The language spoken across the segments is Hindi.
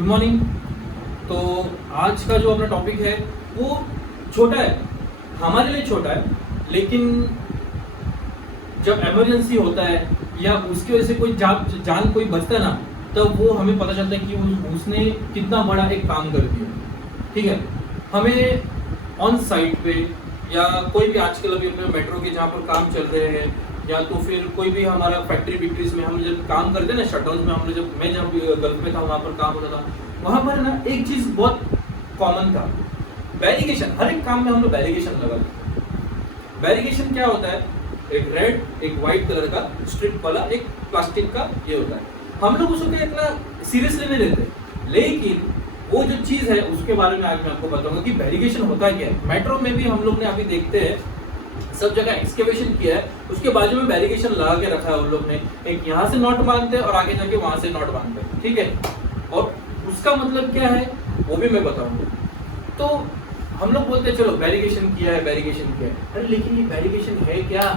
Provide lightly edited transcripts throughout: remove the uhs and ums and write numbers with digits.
Good morning. तो आज का जो अपना टॉपिक है वो छोटा है, हमारे लिए छोटा है, लेकिन जब इमरजेंसी होता है या उसकी वजह से कोई जान कोई बचता है ना, तब वो हमें पता चलता है कि उसने कितना बड़ा एक काम कर दिया। ठीक है, हमें ऑन साइट पे या कोई भी आजकल अभी अपने मेट्रो के जहाँ पर काम चल रहे हैं या तो फिर कोई भी हमारा फैक्ट्री विक्ट्रीज में हम जब काम करते हैं ना, शटडाउन में हम जब मैं जब गल्फ में था वहाँ पर काम होता था, वहाँ पर ना एक चीज़ बहुत कॉमन था, बैरिकेशन। हर एक काम में हम लोग बैरिकेशन लगाते। बैरिकेशन क्या होता है? एक रेड एक वाइट कलर का स्ट्रिप वाला एक प्लास्टिक का ये होता है। हम लोग उसको क्या इतना सीरियसली नहीं लेते, लेकिन वो जो चीज़ है उसके बारे में आज मैं आपको बताऊंगा कि बैरिकेशन होता क्या है। मेट्रो में भी हम लोग ने अभी देखते हैं सब जगह एक्सकेवेशन किया है, उसके बाजू में बैरिकेशन लगा के रखा है उन लोग ने। एक यहाँ से नॉट बांधते हैं और आगे जाके वहां से नॉट बांधते हैं। ठीक है, और उसका मतलब क्या है वो भी मैं बताऊंगा। तो हम लोग बोलते हैं चलो बैरिकेशन किया है, बैरिकेशन किया है, अरे लेकिन ये बैरिकेशन है क्या?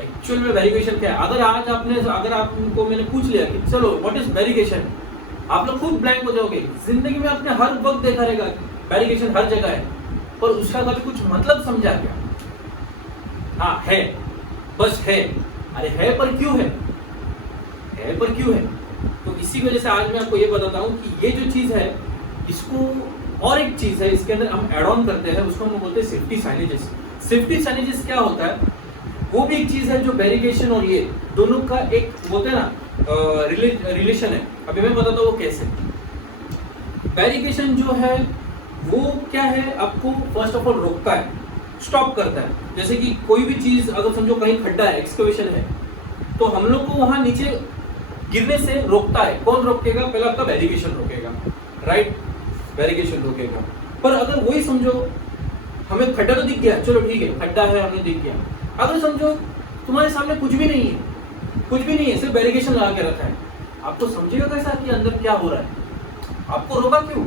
एक्चुअल में बैरिकेशन क्या है? अगर आपको मैंने पूछ लिया कि चलो व्हाट इज बैरिकेशन, आप लोग खुद ब्लैंक हो जाओगे। जिंदगी में आपने हर वक्त देखा रहेगा बैरिकेशन हर जगह है, पर उसका कभी कुछ मतलब समझा क्या? हाँ है, बस है। अरे है पर क्यों है? है पर क्यों है? तो इसी वजह से आज मैं आपको ये बताता हूँ कि ये जो चीज है इसको, और एक चीज है इसके अंदर हम एड ऑन करते हैं, उसको हम बोलते हैं सेफ्टी साइनेजेस। सेफ्टी साइनेजेस क्या होता है? वो भी एक चीज है जो बैरिकेशन और ये दोनों का एक बोलते हैं ना रिलेशन है। अभी मैं बताता हूँ वो कैसे। बैरिकेशन जो है वो क्या है, आपको फर्स्ट ऑफ ऑल रोकता है, स्टॉप करता है। जैसे कि कोई भी चीज अगर समझो कहीं खड्डा है, एक्सकवेशन है, तो हम लोग को वहां नीचे गिरने से रोकता है। कौन रोकेगा? पहले आपका बैरिकेशन रोकेगा, राइट? बैरिकेशन रोकेगा। पर अगर वही समझो हमें खड्डा तो दिख गया, चलो ठीक है खड्डा है हमने दिख गया, अगर समझो तुम्हारे सामने कुछ भी नहीं है, कुछ भी नहीं है, सिर्फ बैरिकेशन लगा के रखा है, आपको समझेगा कैसा कि अंदर क्या हो रहा है? आपको रोका क्यों?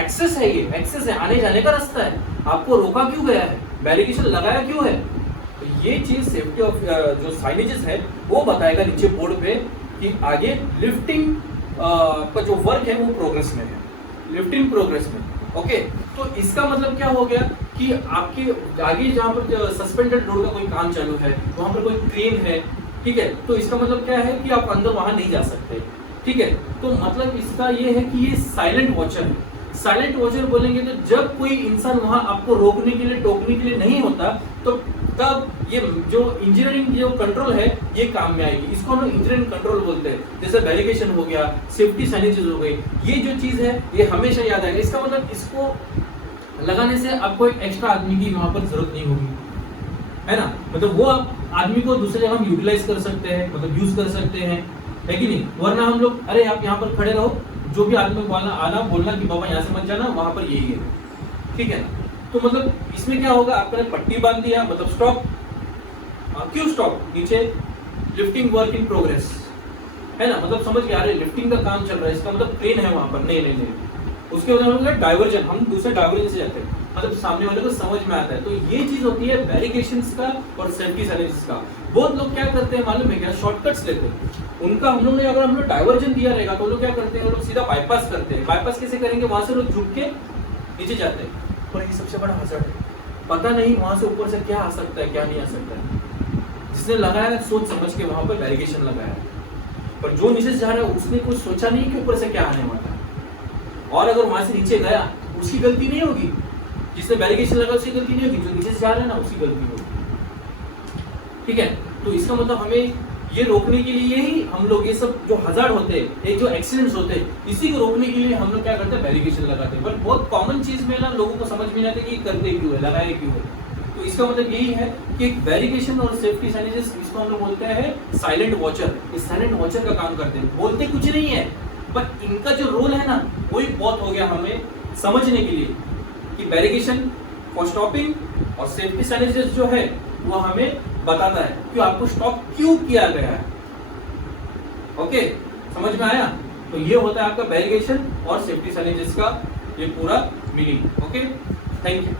एक्सेस है, ये एक्सेस है, आने जाने का रास्ता है, आपको रोका क्यों गया है? बैरिकेशन लगाया क्यों है? तो ये चीज सेफ्टी ऑफ जो साइनेजेस है वो बताएगा नीचे बोर्ड पे कि आगे लिफ्टिंग का जो वर्क है वो प्रोग्रेस में है, लिफ्टिंग प्रोग्रेस में। ओके, तो इसका मतलब क्या हो गया कि आपके आगे जहाँ पर सस्पेंडेड रोड का कोई काम चालू है, वहां पर कोई ट्रेन है, ठीक है, तो इसका मतलब क्या है कि आप अंदर वहां नहीं जा सकते। ठीक है, तो मतलब इसका ये है कि ये साइलेंट वॉचर है। साइलेंट वॉचर बोलेंगे तो जब कोई इंसान वहां आपको रोकने के लिए टोकने के लिए नहीं होता, तो तब ये जो इंजीनियरिंग जो कंट्रोल है ये काम में आएगी। इसको हम इंजीनियरिंग कंट्रोल बोलते हैं। जैसे बैरिकेशन हो गया, सेफ्टी साइनेजेस हो गई, ये जो चीज है ये हमेशा याद आएगा। इसका मतलब इसको लगाने से आपको एक एक्स्ट्रा आदमी की वहां पर जरूरत नहीं होगी, है ना? मतलब वो आप आदमी को दूसरी जगह हम यूटिलाइज कर सकते हैं, मतलब यूज कर सकते हैं, है कि नहीं? वरना हम लोग अरे आप यहाँ पर खड़े रहो, जो भी आदमी बोलना कि बाबा यहाँ से मत जाना, वहां पर यही है, ठीक है ना? तो मतलब इसमें क्या होगा, आपने पट्टी बांध दिया मतलब स्टॉप। क्यों स्टॉप? नीचे लिफ्टिंग वर्क इन प्रोग्रेस, है ना? मतलब समझ गया, अरे लिफ्टिंग का काम चल रहा है, इसका मतलब ट्रेन है वहां पर, नहीं नहीं नहीं। उसके बाद हम लोग डाइवर्जन, हम दूसरे डाइवर्जन से जाते हैं, मतलब सामने वाले को समझ में आता है। तो ये चीज होती है बैरिकेशंस का और सेफ्टी साइनेजेस का। बहुत लोग क्या करते हैं मालूम है क्या? शॉर्टकट्स लेते हैं। उनका हम लोग ने अगर हम लोग डाइवर्जन दिया रहेगा तो लोग क्या करते हैं, वो लोग सीधा बाईपास करते हैं। बाईपास कैसे करेंगे? वहां से लोग झुक के नीचे जाते हैं। पर ये सबसे बड़ा हज़ार्ड है, पता नहीं वहां से ऊपर से क्या आ सकता है क्या नहीं आ सकता है। जिसने लगाया है सोच समझ के वहां पर बैरिकेशन लगाया है, पर जो नीचे से जा रहा है उसने कुछ सोचा नहीं कि ऊपर से क्या आने वाला है। और अगर वहां से नीचे गया उसकी गलती नहीं होगी, जिसने बैरिकेशन लगाया उसकी गलती नहीं होगी, जो नीचे से जा रहा है ना उसकी गलती होगी। ठीक है, तो इसका मतलब हमें ये रोकने के लिए ही हम लोग ये सब जो हज़ार्ड होते हैं, ये जो एक्सीडेंट्स होते हैं, इसी को रोकने के लिए हम लोग क्या करते हैं? बैरिकेशन लगाते हैं। बट बहुत कॉमन चीज में ना लोगों को समझ में नहीं आता कि करते क्यों है, लगाए क्यों है। तो इसका मतलब यही है कि बैरिकेशन और सेफ्टी साइनेजेस, इसको हम लोग बोलते हैं साइलेंट वॉचर। इस साइलेंट वॉचर का काम करते हैं, बोलते कुछ नहीं है, पर इनका जो रोल है ना वही बहुत हो गया हमें समझने के लिए कि बैरिकेशन फॉर स्टॉपिंग और सेफ्टी साइनेजेस जो है वो हमें बताता है कि आपको स्टॉप क्यों किया गया है। ओके, समझ में आया? तो ये होता है आपका बैरिकेशन और सेफ्टी साइनेजेस का ये पूरा मीनिंग। Okay, thank you.